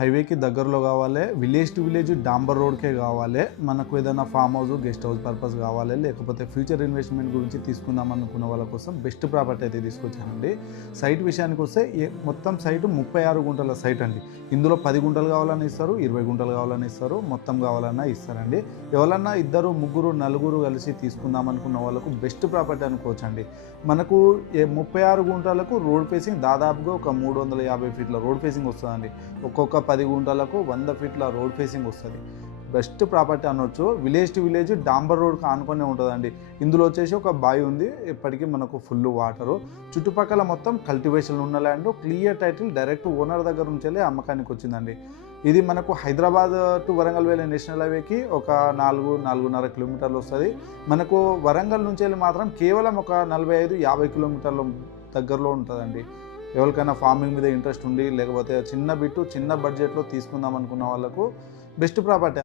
హైవేకి దగ్గరలో కావాలి, విలేజ్ టు విలేజ్ డాంబర్ రోడ్కే కావాలి, మనకు ఏదైనా farm house guest house purpose కావాలి, లేకపోతే ఫ్యూచర్ ఇన్వెస్ట్మెంట్ గురించి తీసుకుందాం అనుకున్న వాళ్ళ కోసం బెస్ట్ ప్రాపర్టీ అయితే తీసుకొచ్చానండి. సైట్ విషయానికి వస్తే మొత్తం సైటు 36 గుంటల సైట్ అండి. ఇందులో 10 గుంటలు కావాలని ఇస్తారు, 20 గుంటలు కావాలని ఇస్తారు, మొత్తం కావాలన్నా ఇస్తారండి. ఎవరన్నా ఇద్దరు ముగ్గురు నలుగురు కలిసి తీసుకుందాం అనుకున్న వాళ్ళకు బెస్ట్ ప్రాపర్టీ అనుకోవచ్చండి. మనకు 36 గుంటలకు రోడ్ ఫేసింగ్ దాదాపుగా ఒక 350 ఫీట్ల రోడ్ ఫేసింగ్ వస్తుందండి. ఒక్కొక్క 10 గుంటలకు 100 ఫీట్ల రోడ్ ఫేసింగ్ వస్తుంది. బెస్ట్ ప్రాపర్టీ అనొచ్చు. విలేజ్ టు విలేజ్ డాంబర్ రోడ్కి ఆనుకొనే ఉంటుందండి. ఇందులో వచ్చేసి ఒక బావి ఉంది, ఎప్పటికీ మనకు ఫుల్ వాటరు. చుట్టుపక్కల మొత్తం కల్టివేషన్ ఉన్న land, clear title direct owner దగ్గర నుంచి వెళ్ళి అమ్మకానికి వచ్చిందండి. ఇది మనకు హైదరాబాద్ టు వరంగల్ వెళ్ళే నేషనల్ హైవేకి ఒక 4-4.5 కిలోమీటర్లు వస్తుంది. మనకు వరంగల్ నుంచి వెళ్ళి మాత్రం కేవలం ఒక 45-50 కిలోమీటర్ల దగ్గరలో ఉంటుందండి. ఎవరికైనా ఫార్మింగ్ మీద ఇంట్రెస్ట్ ఉండి, లేకపోతే చిన్న బడ్జెట్లో తీసుకుందాం అనుకున్న వాళ్ళకు బెస్ట్ ప్రాపర్టీ.